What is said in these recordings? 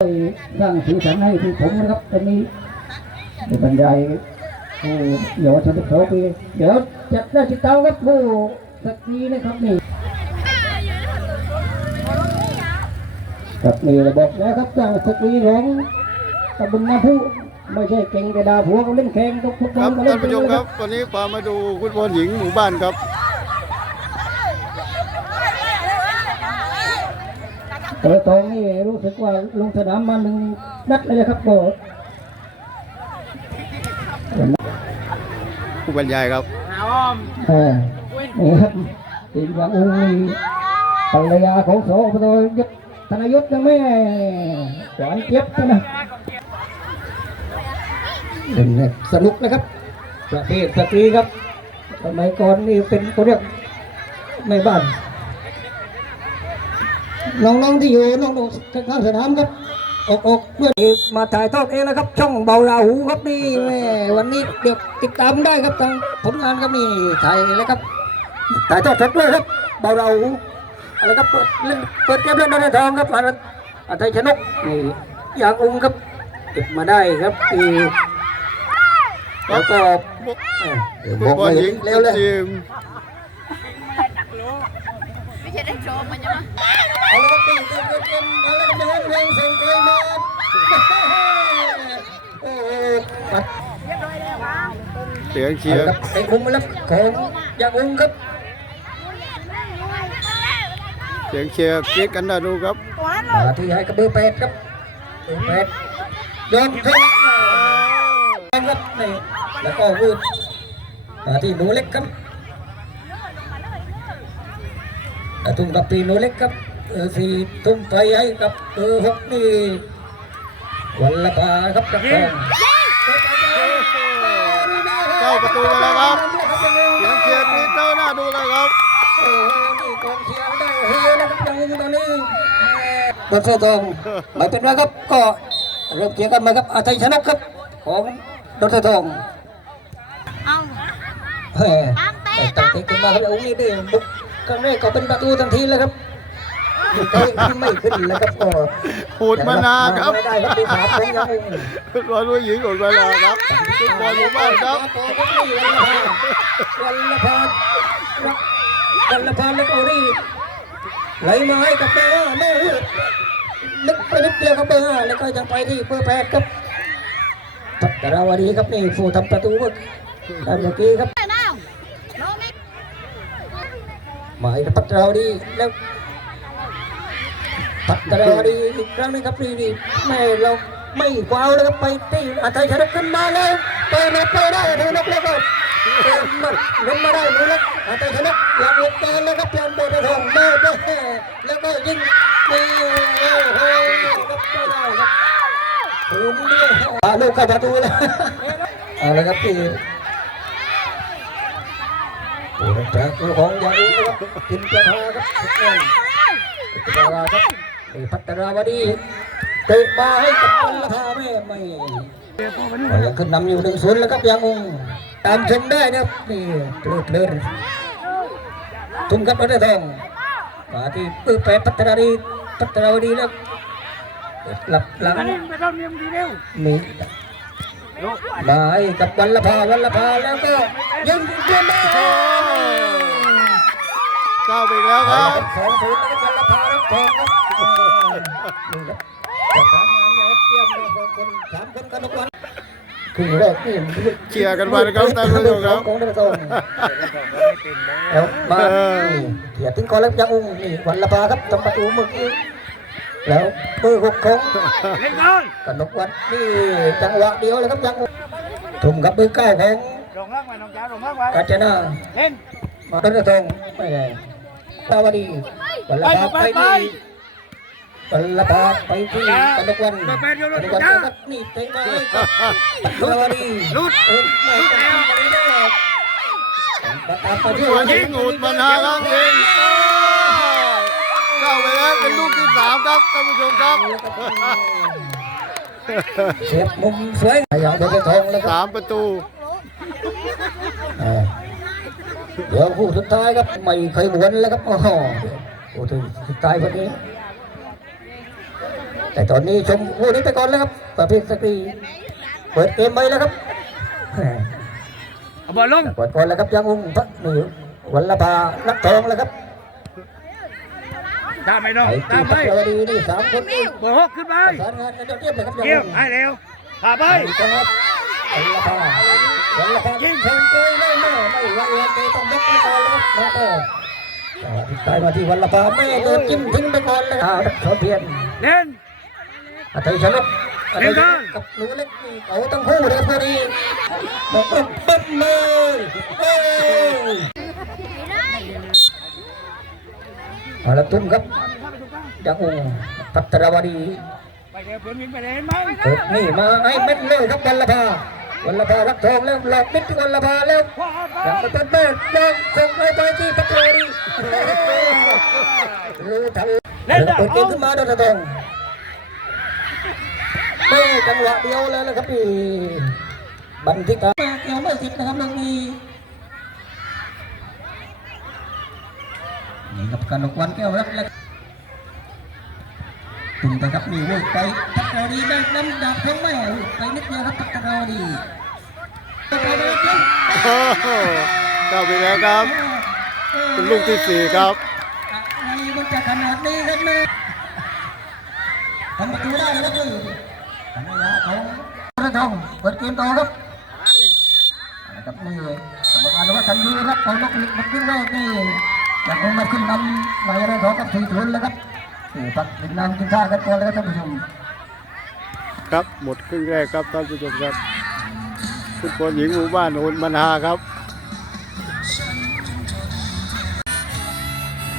สร้างสีสันให้ที่ผมนะครับตอนนี้ในบรรยายผู้เยาวชนสองปีเดี๋ยวจัดได้ติดตามครับผู้สกรีนะครับนี่ครับนี่เราบอกแล้วครับสร้างสกรีของตำบลนาผู้ไม่ใช่เก่งแต่ดาผัวเขาเล่นแข่งกับพวกครับก็เล่ท่านนผู้ชมครับวันนี้พามาดูฟุตบอลหญิงหมู่บ้านครับ เต๋อตองนี่รู้สึกว่าลงสนามมาหนึ่งนัดเลยนะครับก็ผู้บรรยายครับเออนี่ครับทีมของอุ้งภรรยาของโสอบตยศธนยศนะแม่หวานเจี๊ยบนะเป็นสนุกนะครับประเภทสตรีครับสมัยก่อนนี่เป็นเขาเรียกในบ้าน น้องๆที่อยู่น้องๆข้างๆสนามครับออกออกเพื่อนมาถ่ายทอดเองนะครับ ช่องเบาราหูครับนี่แม่วันนี้เดี๋ยวติดตามได้ครับทางผลงานครับนี่ถ่ายเลยครับถ่ายทอดสดด้วยครับเบาเราอะไรครับเปิดเล่นเปิดเกมเล่นได้ทองครับอาอาไทยชนกนี่อย่างองค์ครับเก็บมาได้ครับอีแล้วก็เอ้ยเดี๋ยวฟุบตอกบอไปลหญิงเร็วเลยทีม ไม่ใช่ได้โชว์มันใช่ไหมเอาละครับตีเกมเกมเอาละครับเดี๋ยวเพลงเสียงเพลงมาโอ้โหปัดเสียงเชีเอายละร์ครับไอ้คุ้มมาแล้วของอย่างองค์ครับเสียงเชียร์กรี๊ดกันน่าดูครับมาที่ให้กับเบอร์แปดครับเบอร์แปดยอมทิ้งครับนี่แล้วก็วืดมาที่หนูเล็กครับ อ่าทุ่มกับปีหนูเล็กครับเออสี่ทุ่มไปให้กับเบอร์หกนี่วันละพาครับกับทองเข้าประตูไปแล้วครับเสียงเชียร์กรี๊ดเต้าหน้าดูเลยครับโอ้โหนี่กองเชียร์ได้เฮนะครับยังตอนนี้เบอร์เสื้อทองไม่เป็นไรครับก็เริ่มเกียร์กันมาครับอาไทยชนกครับของดรทองเอาเฮ้ยแต่ตั้งแต่ขึ้นมาแล้วนี่ได้บุก ครั้งแรกก็เป็นประตูทันทีเลยครับเตะขึ้นไม่ขึ้นเลยครับก็โหดมานานครับไม่ได้ครับปีสามของยังฟุตบอลผู้หญิงโหดมานานครับฟุตบอลหมู่บ้านครับวันละพาวันละพาแล้วก็นี่ไหลมาให้กับเบอร์ห้าแม่ลึกไปนิดเดียวครับเบอร์ห้าแล้วก็ยังไปที่เบอร์แปดครับพัตราวดีครับนี่ผู้ทำประตูเมื่อกี้ครับ แต่น้าวโนไม่ หมายพัตราวดีแล้วพัตราวดีอีกครั้งหนึงครับนี่นี่แม่เราไม่กวาวเลยครับไปที่อาไทยชนะขึ้นมาแล้วเปิดมาเปิดได้เทนกแล้วก็เปิดมาเล่นมาได้นี่แล้วอาไทยชนะอย่างเล็กเกินเลยครับเพียนโบนทองแม่แม่แล้วก็ยิงนี่โอ้โหครับไม่ได้ครับถึงด้วยอ่าลูกเข้าประตูแล้วเอาละครับพี่ โอ้โหแปลกของอย่างนี้นะครับกินกระทาครับทุกคนพัตราครับพัตราวดีเตะมาให้กับพลพาแม่ไม่ยังขึ้นนำอยู่หนึ่งศูนย์แล้วครับยังงตามชมได้นะครับนี่เลิดเลินทุ่มครับรถทองมาที่ปื้อแปพัตราดีพัตราวดีแล้วหลับหลังนี่ มาให้กับวัลภาวัลภาแล้วก็ยิงเกมได้เข้าไปอีกแล้วครับสองศูนย์นะครับวันละพารับทองครับนี่ครับจะทำงานเนี่ยเตรียมเลยสองคนสามคนกันทุกวันคือแรกนี่เชียร์กันมานะครับท่านผู้ชมครับของเดชงแล้วมานี่เกียรติทิ้งคอเล็บยังอุ้งนี่วันละพาครับทำประตูเมื่อกี้ แล้วเบอร์หกของกนกวันนี่จังหวะเดียวเลยครับยังทุ่มกับเบอเก้าของลงล่างไปน้องจ๋าลงล่างไปกาญจนาเล่นมาต้นระทงไม่ไงตาวดีวันลาไปที่วันลาไปที่กนกวันกนกวันก็นี่เตะมาตาวดีลุดเอ็มได้ไม่ได้ตามไปที่ผู้หญิงโหดมานหานครับยิง เข้าไปแล้วเป็นลูกที่สามครับท่านผู้ชมครับเสียบมุมสวยอย่างเดชทองแล้วคสารับมประตูเดี๋ยวคู่สุดท้ายครับไม่เคยหวนแล้วครับโอ้โหคู่สุดท้ายคนนี้ แต่ตอนนี้ชมคู่นี้ไปก่อนแล้วครับประเภทสตรีเปิดเกมไปแล้วครับเอาบอลลงเปิดก่อนแล้วครับยังองค์พระหนูวัลลภานักทองแล้วครับ ตามไปน้องไอ้ตาที่มไปพัชรวดีนี่สามคนนี่บอลหกขึ้นไปประสานงานกันยอดเยี่ยมเลยครับเกี่ยวองค์ให้เร็วพาไปไปครับวัลลภาวัลลภายิงแข่งเกยไม่แม่ไม่ไหวเกยต้องยกไปก่อนแล้วครับมาเออตายมาที่วัลลภาแม่เดินจิ้มทิ้งไปก่อนเลยครับเขาเพียนเล่นอาทัยชนะอาทัยชนะกับหนูเล็กนี่เขาต้องคู่เลยพอดีบอกว่าเบิ้ลเลยเอ้ย เอาละตุ้มครับจากองค์พัทรวดีไปเร็วเพื่อนวิ่งไปเร็วเห็นไหมเปิดนี่มาให้เม็ดเลยครับวัลภาวัลภารักทองแล้วหลอกมิดที่วัลภาแล้วพ่อพ่อยังมาต้นแม่ยังส่งไปไปที่พัทรวดีรู้ทันเปิดเกมขึ้นมาโดนทองแม่จังหวะเดียวเลยนะครับพี่บันทิกาแม่เกี่ยวไม่ติดนะครับตรงนี้ นี่กับการกวันแก้วรับแล้วตุ่มไปครับนี่เว้ยไปพัทรวดีได้น้ำดาบของแม่ไปนิดเดียวครับพัทรวดีไปไปไปไปโอ้โหเข้าไปแล้วครับ เป็นลูกที่สี่ครับอะไรมันจะขนาดนี้ครับแม่ทำประตูได้แล้วคือภรรยาของพระทองเปิดเกมต่อครับนะครับนี่เลยกรรมการว่าทันยูครับเอานกหลิกมาขึ้นแรกนี่อ ยากคงมาขึ้นนำหมายเลขสองกับสี่ทุนแล้วครับนี่ปักเป็นำกินข้าวกันก่อนแล้วครับท่านผู้ชมครับหมดครึ่งแรกครับท่านผู้ชมครับฟุตบอลหญิงหมู่บ้านโอนมันาครับ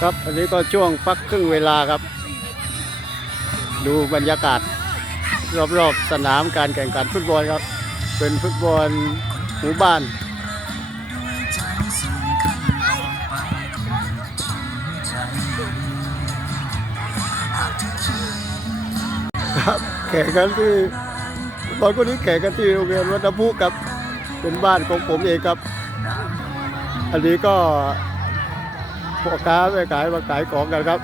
ครับอันนี้ก็ช่วงพักครึ่งเวลาครับ ดูบรรยากาศ รอบๆสนามการแข่งขันฟุตบอลครับ เป็นฟุตบอลหมู่บ้าน ครับแข่งกันที่ตอนคนนี้แข่งกันที่โรงเรียนวัดน้ำพุครับเป็นบ้านของผมเองครับ อันนี้ก็พ่อค้าแม่ขายมาขายของกันครับ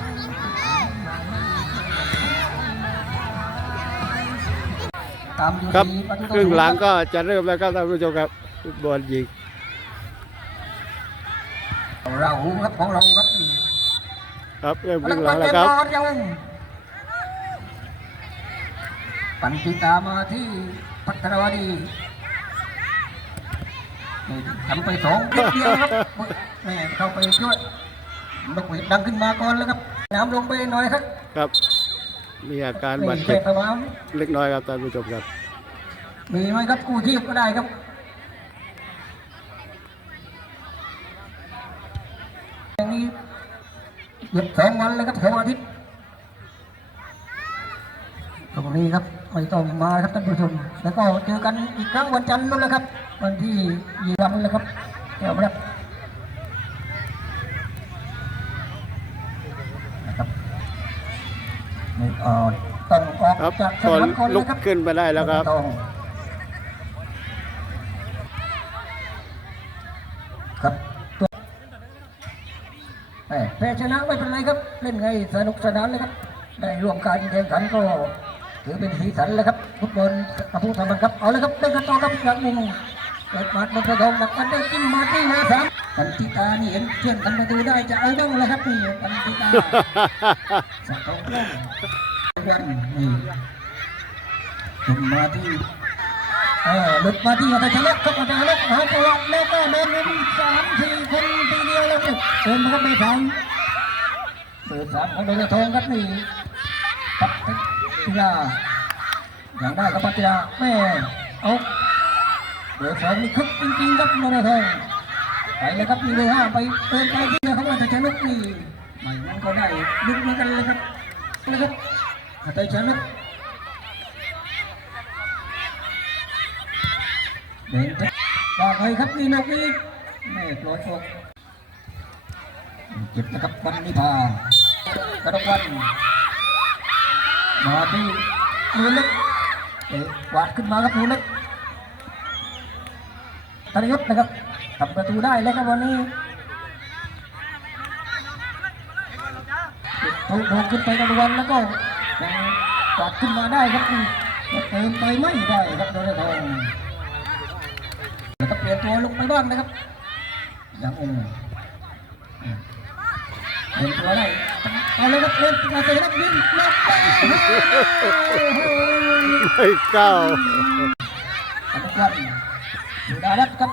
ตามอยู่ครับที่ประตูครึ่งหลังก็จะเริ่มแล้วครับท่านผู้ชมครับฟุตบอลหญิงของเราครับของเราครับนี่ครับเริ่มครึ่งหลังแล้วครับ ปันติตามาที่พัทรวดีนี่ทำไปสองนิดเดียวครับแม่เข้าไปช่วยนกหวีดดังขึ้นมาก่อนแล้วครับ น้ำลงไปหน่อยครับครับ มีอาการนี่บาดเศเจ็บษประมาณเล็กน้อยครับท่านผู้ชมครับ มีไหมครับกู้ชีพก็ได้ครับอย่างนี้หยุดสองวันเลยครับสองอาทิตย์ตรง นี้ครับไม่ต้องมาครับท่านผู้ชม แล้วก็เจอกันอีกครั้งวันจันทร์นั่นแหละครับ วันที่ยี่สิบนั่นแหละครับเดี๋ยวครับนะครับนี่เอ่อต้องออกครับจากสก่อนนามก่อนลุนะกครับขึ้นมาได้แล้วครับ ต้องครับตัวแหม่แพ้ชนะไม่เป็นไรครับ เล่นไงสนุกสนานเลยครับ ได้ร่วมการแข่งขันก็ ถือเป็นสีสันเลยครับฟุตบอลกระพู้ทำมันครับเอาเลยครับเล่นกันต่อครับจากมุมเปิดมาบนกระดองหนักมันได้จิ้มาที่มาสามปันติตานี่เห็นเชื่อนกันประตูได้จะเอาบ้างเลยครับนี่ปันติตาสองเล่นวันนี่ลงมาที่เออหลุดมาที่อัตชนะก็อัตชนะหาจังหวะแล้วก็โดนเป็นสามสี่คนทีเดียวแล้วครับเดินมาก็ไม่ทันเบอร์สามของโดนทองครับนี่ปัดติด ติยาอย่างได้กับปัตยาแม่เอาเบอร์สองนี่คึกจริงๆครับโดนทองไปเลยครับมีเบอร์ห้าไปเดินไปที่เดียวครับอัตชนะนี่ไม่มันก็ได้ดึงเหมือนกันเลยครับเลยครับอัตชนะเดินบอกเลยครับนี่นกนี่แม่ปล่อยออกเจ็บนะครับวันนิพากระดกวัน มาที่มือเล็กเตะกวาดขึ้นมาครับมือเล็กธนยศนะครับทำประตูได้แล้วครับวันนี้ถูกโดนขึ้นไปกระดกวันแล้วก็ยังกอดขึ้นมาได้ครับเติมไปไม่ได้ครับโดนทองแล้วก็เปลี่ยนตัวลงไปบ้างนะครับยังอง เปลี่ยนตัวได้เอาเลยครับเล่นมาเตะนักยิงนักเตะไม่ก้าวทุกวันอยู่ได้รับครับ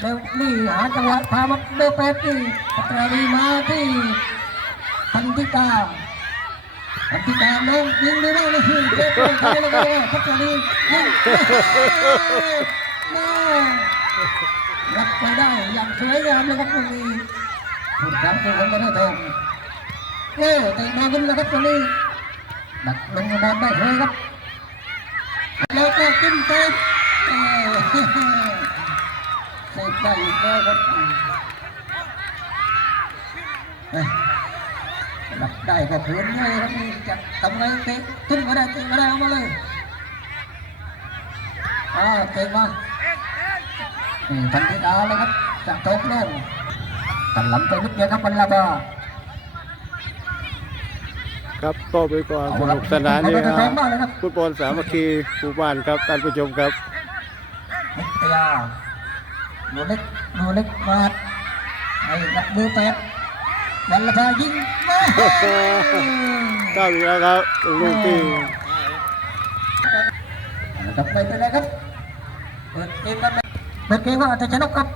เร็วนี่หาจังหวะพามาเบลเป็ดนี่พัตราดีมาที่พันธิกาพันธิกาลงยิงด้ไหมนี่เจ็บเลยไปเลยพัตราดียิงมารับไปได้อย่างสวยงามเลยครับตรงนี้ ถูกทางตัวคนจะได้ทองเอ้เตะมาขึ้นแล้วครับตรงนี้ดักลงมาบอลได้เลยครับ แล้วก็ขึ้นไปเออใส่ไปอีกแล้วครับเอ้ยรับได้ก็เพื่อนเลยครับนี่จะทำไงเตะขึ้นมาได้เตะมาได้เอามาเลยอ่าเตะมาทันทีดาเลยครับจากโต๊ะเล่น ตันหลังไปนิดเดียวครับบรรลาบาครับก็เป็นความสนุกสนานนี่ครับฟุตบอลสามัคคีหมู่บ้านครับท่านผู้ชมครับนิตยาดูเล็กดูเล็กมาไอ้นักมือแปดยันละพายิงมาก้าวอีกแล้วครับลูกที่จับไปไปเลยครับเปิดเกมกันเลยเปิดเกมว่าจะชนะครับ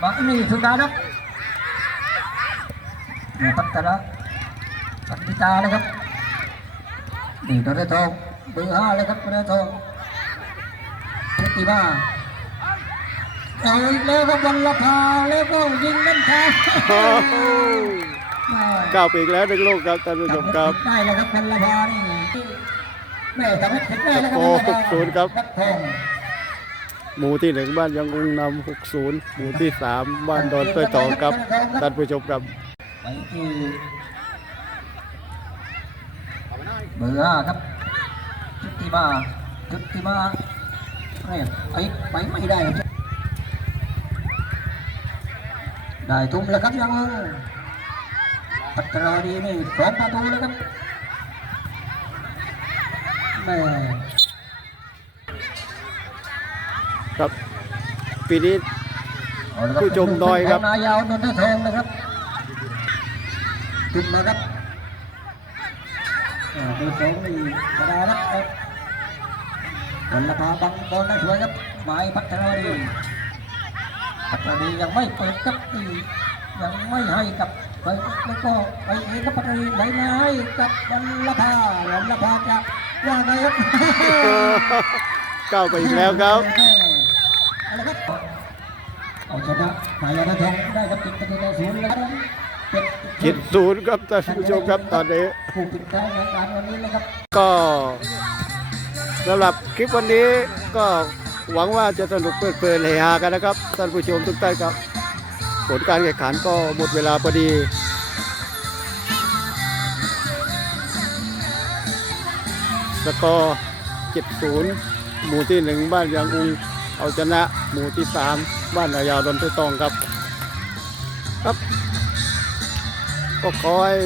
บอกอันนี่สุดาครับ นี่พัฒนาพัฒนาเลยครับนี่ตัวเรทองเบอร์ห้าเลยครับตัวเรทองเทติมาเอาอีกแล้วครับวันละพาแล้วก็ยิงนั่นทางโอ้โหก้าวไปอีกแล้วหนึ่งลูกครับท่านผู้ชมครับได้แล้วครับวันละพานี่แม่ทำให้เห็นได้แล้วครัโอ้หกศูนย์ครับวัดทองหมู่ที่หนึ่งบ้านยังอุงนำหกศูนย์หมู่ที่สามบ้านดอนต้อยต่อครับท่านผู้ชมครับ ไปที่เบอร์ห้าครับจุดที่มาจุดที่มาเนี่ยไปไปไม่ได้ครับได้ทุ่มแล้วครับยังปัตตาดีนี่สองประตูแล้วครับแม่ครับปีนี้เอาละครับผู้ชมน้อยครับนายาวนนททองนะครับ ขึ้นมาครับเออเบอร์สองนี่กระดาษนะครับวันละพาบังบอลได้สวยครับหมายพัฒนาดีพัฒนาดียังไม่เปิดครับตียังไม่ให้กับไปแล้วก็ไปเองครับพัฒนาดีไหลมาให้กับวันละพาวันละพาจะว่าไงครับก้าวไปอีกแล้วครับเอาละครับเอาชนะหมายาทองได้ครับติดประตูต่อศูนย์แล้ว ครับเป็นคิดศูนย์ครับท่านผู้ชมครับตอนนี้ผู้ปิดท้ายรายการวันนี้นะครับ ก็สำหรับคลิปวันนี้ก็หวังว่าจะสนุกเพลิดเพลินเฮฮากันนะครับท่านผู้ชมทุกท่านครับ ผลการแข่งขันก็หมดเวลาพอดีสกอร์70 หมู่ที่หนึ่งบ้านยางอุงเอาชนะ หมู่ที่สามบ้านนายาวดอนตุตองครับ ครับ ก็ขอให้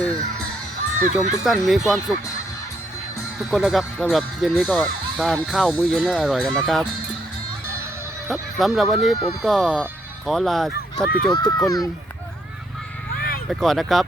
ผู้ชมทุกท่านมีความสุขทุกคนนะครับสำหรับเย็นนี้ก็ทานข้าวมื้อเย็นให้อร่อยกันนะครับ ครับสำหรับวันนี้ผมก็ขอลาท่านผู้ชมทุกคนไปก่อนนะครับ